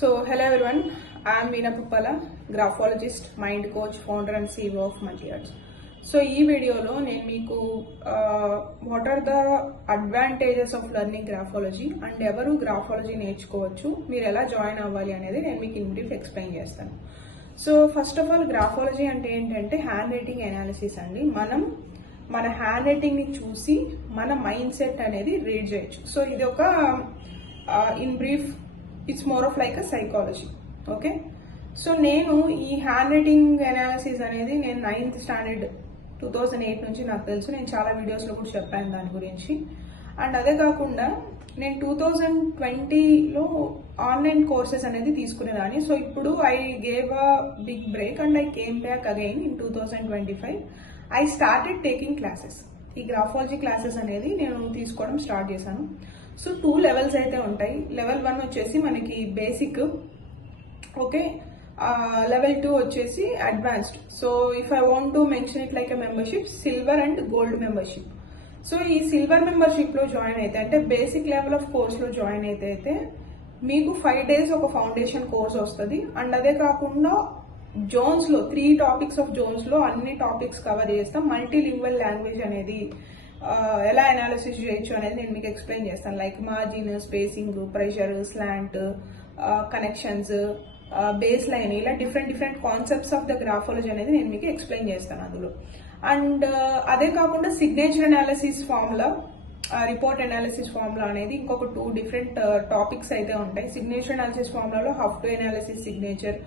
So, hello everyone, I am Veena Puppala, graphologist, mind coach, founder and CEO of Multi Arts. So, ఈ వీడియోలో నేను మీకు what are the advantages of learning graphology and ఎవరు graphology నేర్చుకోవచ్చు, మీరు ఎలా join అవ్వాలి అనేది నేను మీకు ఇన్ బ్రీఫ్ ఎక్స్ప్లెయిన్ చేస్తాను. So first of all graphology అంటే ఏంటంటే హ్యాండ్ రైటింగ్ అనాలిసిస్ అండి. మనం మన హ్యాండ్ రైటింగ్ని చూసి మన మైండ్ సెట్ అనేది రీడ్ చేయొచ్చు. సో ఇది ఒక in brief it's more of like a psychology. Okay, so నేను ఈ హ్యాండ్ రైటింగ్ అనాలిసిస్ అనేది నేను 9th స్టాండర్డ్ 2008 నుంచి నాకు తెలుసు. నేను చాలా వీడియోస్లో కూడా చెప్పాను దాని గురించి. అండ్ అదే కాకుండా నేను 2020లో ఆన్లైన్ కోర్సెస్ అనేది తీసుకునేదాన్ని. సో ఇప్పుడు I gave a big break and I came back again in 2025. I started taking classes. ఈ గ్రాఫాలజీ క్లాసెస్ అనేది నేను తీసుకోవడం స్టార్ట్ చేశాను. సో 2 లెవెల్స్ అయితే ఉంటాయి. లెవెల్ 1 వచ్చేసి మనకి బేసిక్, ఓకే. లెవెల్ 2 వచ్చేసి advanced. So if I want to mention it like a membership, silver and gold membership. So ఈ సిల్వర్ మెంబర్షిప్లో జాయిన్ అయితే, అంటే బేసిక్ లెవెల్ ఆఫ్ కోర్స్లో జాయిన్ అయితే మీకు 5 days ఒక ఫౌండేషన్ కోర్స్ వస్తుంది. అండ్ అదే కాకుండా జోన్స్లో 3 topics ఆఫ్ జోన్స్లో అన్ని టాపిక్స్ కవర్ చేస్తాం. మల్టీలింగ్వల్ లాంగ్వేజ్ అనేది ఎలా అనాలిసిస్ చేయొచ్చు అనేది నేను మీకు ఎక్స్ప్లెయిన్ చేస్తాను. Like margin, spacing, pressure, slant, connections, base line, ఇలా different concepts of the graphology అనేది నేను మీకు ఎక్స్ప్లెయిన్ చేస్తాను అందులో. అండ్ అదే కాకుండా signature analysis formula, report analysis formula అనేది ఇంకొక 2 different టాపిక్స్ అయితే ఉంటాయి. సిగ్నేచర్ అనాలిసిస్ ఫార్ములాలో how to analysis signature,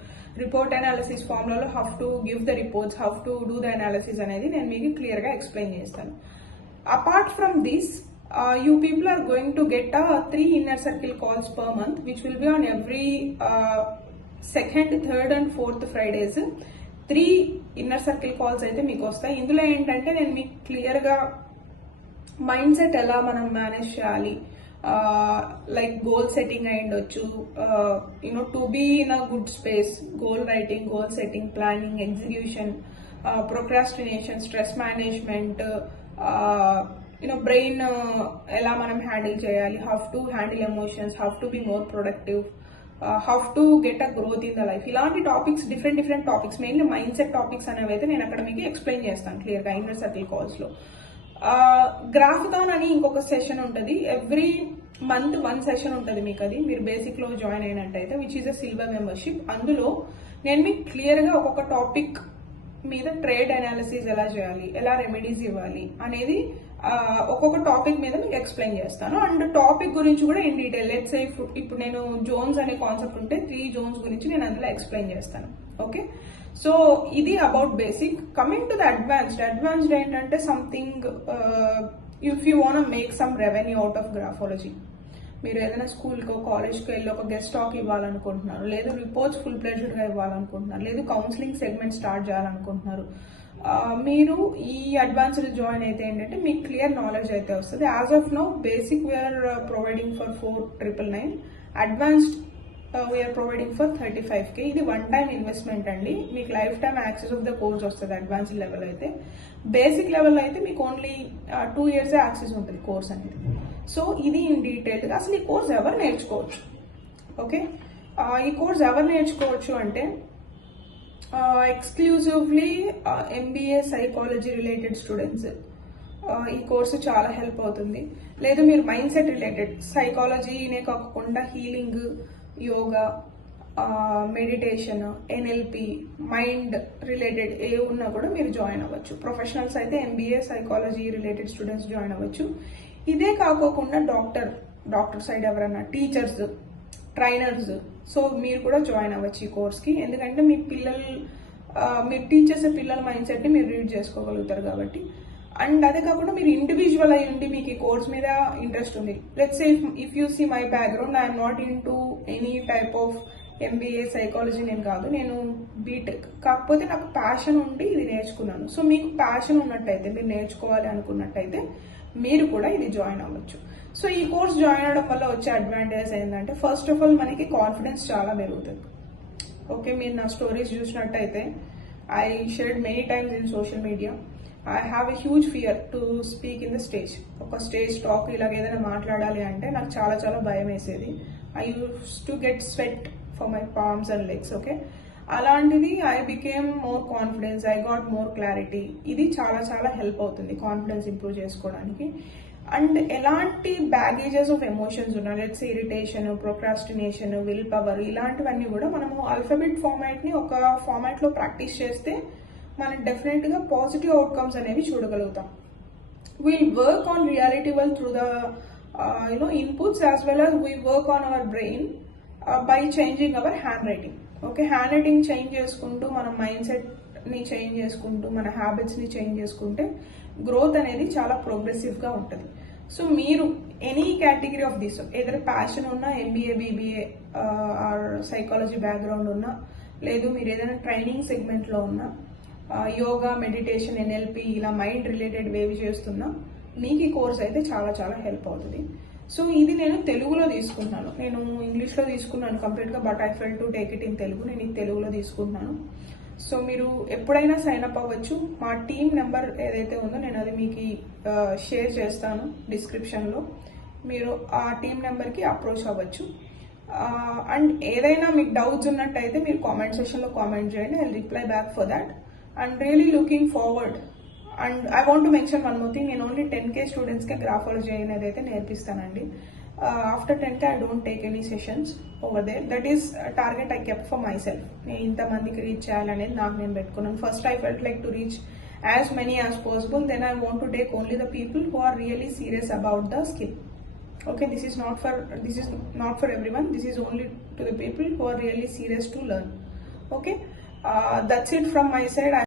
report analysis ఫార్ములాలో how to give the reports, how to do the analysis అనేది నేను మీకు క్లియర్గా ఎక్స్ప్లెయిన్ చేస్తాను. Apart from this, you people are going to get 3 inner circle calls per month, which will be on every 2nd, 3rd and 4th Fridays. 3 inner circle calls అయితే మీకు వస్తాయి. ఇందులో ఏంటంటే నేను మీకు క్లియర్గా మైండ్ సెట్ ఎలా మనం మేనేజ్ చేయాలి, లైక్ గోల్ సెట్టింగ్ అయి ఉండొచ్చు, you know to be in a good space, goal writing, goal setting, planning, execution, procrastination, stress management, brain ఎలా మనం హ్యాండిల్ చేయాలి, how to handle emotions, how to be more productive, how to get a growth in the life. ఇలాంటి topics, different topics, mainly mind set topics అనేవి అయితే నేను అక్కడ మీకు explain చేస్తాను క్లియర్గా ఇన్నర్ సర్కిల్ కాల్స్లో. గ్రాఫథాన్ అని ఇంకొక సెషన్ ఉంటుంది. ఎవ్రీ మంత్ 1 సెషన్ ఉంటుంది మీకు. అది మీరు బేసిక్లో జాయిన్ అయినట్టయితే, which is a silver membership. అందులో నేను మీకు క్లియర్గా ఒక్కొక్క టాపిక్ మీద ట్రేడ్ అనాలిసిస్ ఎలా చేయాలి, ఎలా రెమెడీస్ ఇవ్వాలి అనేది ఒక్కొక్క టాపిక్ మీద మీకు ఎక్స్ప్లెయిన్ చేస్తాను. అండ్ టాపిక్ గురించి కూడా ఇన్ డీటెయిల్, లెట్స్ సే ఇప్పుడు నేను జోన్స్ అనే కాన్సెప్ట్ ఉంటే 3 జోన్స్ గురించి నేను అందులో ఎక్స్ప్లెయిన్ చేస్తాను. ఓకే, సో ఇది about basic. Coming to the advanced ఏంటంటే something if you want make some revenue out of graphology. మీరు ఏదైనా స్కూల్కో కాలేజ్కి వెళ్ళి ఒక గెస్ట్ టాక్ ఇవ్వాలనుకుంటున్నారు, లేదు రిపోర్ట్స్ ఫుల్ ప్లెజర్గా ఇవ్వాలనుకుంటున్నారు, లేదు కౌన్సిలింగ్ సెగ్మెంట్ స్టార్ట్ చేయాలనుకుంటున్నారు, మీరు ఈ అడ్వాన్స్డ్ జాయిన్ అయితే ఏంటంటే మీకు క్లియర్ నాలెడ్జ్ అయితే వస్తుంది. As of now basic we're providing for 4,999, advanced we're providing for 35K. ఇది 1 time ఇన్వెస్ట్మెంట్ అండి. మీకు lifetime access of the course వస్తుంది అడ్వాన్స్డ్ లెవెల్ అయితే. బేసిక్ లెవెల్ అయితే మీకు ఓన్లీ 2 years యాక్సెస్ ఉంటుంది కోర్స్ అనేది. సో ఇది ఇన్ డీటెయిల్గా అసలు ఈ కోర్స్ ఎవరు నేర్చుకోవచ్చు. ఓకే, ఈ కోర్స్ ఎవరు నేర్చుకోవచ్చు అంటే exclusively MBA psychology related students ఈ కోర్సు చాలా హెల్ప్ అవుతుంది. లేదు మీరు మైండ్ సెట్ రిలేటెడ్ సైకాలజీనే కాకుండా healing, yoga, meditation, NLP, mind related ఏ ఉన్నా కూడా మీరు జాయిన్ అవ్వచ్చు. ప్రొఫెషనల్స్ అయితే MBA psychology related students join అవ్వచ్చు. ఇదే కాకోకుండా డాక్టర్ సైడ్ ఎవరన్నా, టీచర్స్, ట్రైనర్స్, సో మీరు కూడా జాయిన్ అవ్వచ్చు ఈ కోర్స్కి. ఎందుకంటే మీ మీరు టీచ్ చేసే పిల్లల మైండ్ సెట్ని మీరు రీడ్ చేసుకోగలుగుతారు కాబట్టి. అండ్ అదే కాకుండా మీరు ఇండివిజువల్ అయి ఉండి మీకు ఈ కోర్స్ మీద ఇంట్రెస్ట్ ఉంది. Let's say if you see my background, I'm not into any type of MBA psychology నేను కాదు, నేను బీటెక్. కాకపోతే నాకు ప్యాషన్ ఉండి ఇది నేర్చుకున్నాను. సో మీకు ప్యాషన్ ఉన్నట్టయితే, మీరు నేర్చుకోవాలి అనుకున్నట్టయితే మీరు కూడా ఇది జాయిన్ అవ్వచ్చు. సో ఈ కోర్స్ జాయిన్ అవడం వల్ల వచ్చే అడ్వాంటేజ్ ఏంటంటే, ఫస్ట్ ఆఫ్ ఆల్ మనకి కాన్ఫిడెన్స్ చాలా పెరుగుతుంది. ఓకే, మీరు నా స్టోరీస్ చూసినట్టయితే I shared many times in social media. I have a huge fear to speak in the stage. ఒక స్టేజ్ టాక్ ఇలాగ ఏదైనా మాట్లాడాలి అంటే నాకు చాలా భయం వేసేది. I use to get sweat for my palms and legs. Okay, అలాంటిది I became more confidence, I got more clarity. ఇది చాలా చాలా హెల్ప్ అవుతుంది కాన్ఫిడెన్స్ ఇంప్రూవ్ చేసుకోవడానికి. అండ్ ఎలాంటి బ్యాగేజెస్ ఆఫ్ ఎమోషన్స్ ఉన్నా, let's irritation, procrastination, will power, ఇలాంటివన్నీ కూడా మనము ఆల్ఫాబెట్ ఫార్మాట్ని ఒక ఫార్మాట్లో ప్రాక్టీస్ చేస్తే మనం డెఫినెట్గా పాజిటివ్ అవుట్కమ్స్ అనేవి చూడగలుగుతాం. We'll work on reality well through the inputs, as well as we work on our brain by changing our handwriting. Okay, handwriting change చేసుకుంటూ మన మైండ్ సెట్ని చేంజ్ చేసుకుంటూ మన హ్యాబిట్స్ని చేంజ్ చేసుకుంటే గ్రోత్ అనేది చాలా ప్రోగ్రెసివ్గా ఉంటుంది. సో మీరు ఎనీ కేటగిరీ ఆఫ్ దిస్, ఏదైనా ప్యాషన్ ఉన్నా, MBA, BBA or psychology background ఉన్నా, లేదు మీరు ఏదైనా ట్రైనింగ్ సెగ్మెంట్లో ఉన్నా, యోగా, మెడిటేషన్, ఎన్ఎల్పి, ఇలా మైండ్ రిలేటెడ్ వేవి చేస్తున్నా మీకు ఈ కోర్స్ అయితే చాలా చాలా హెల్ప్ అవుతుంది. సో ఇది నేను తెలుగులో తీసుకుంటున్నాను, నేను ఇంగ్లీష్లో తీసుకున్నాను కంప్లీట్గా, but I fell to take it in Telugu. నేను ఇది తెలుగులో తీసుకుంటున్నాను. సో మీరు ఎప్పుడైనా సైన్ అప్ అవ్వచ్చు. మా టీమ్ నెంబర్ ఏదైతే ఉందో నేను అది మీకు షేర్ చేస్తాను డిస్క్రిప్షన్లో. మీరు ఆ టీమ్ నెంబర్కి అప్రోచ్ అవ్వచ్చు. అండ్ ఏదైనా మీకు డౌట్స్ ఉన్నట్టయితే మీరు కామెంట్ సెక్షన్లో కామెంట్ చేయండి, I will reply back for that. And really looking forward. And I want to mention one more thing, నేను ఓన్లీ 10K స్టూడెంట్స్కే గ్రాఫాలజీ అనేది అయితే నేర్పిస్తానండి. After 10K I don't take any sessions over there. That is target I kept for myself. నేను ఇంతమందికి reach చేయాలనేది నాకు నేను పెట్టుకున్నాను. First I felt like to reach as many as possible. Then I want to take only the people who are really serious about the skill. Okay, this is not for everyone. This is only to the people who are really serious to learn. Okay, that's it from my side.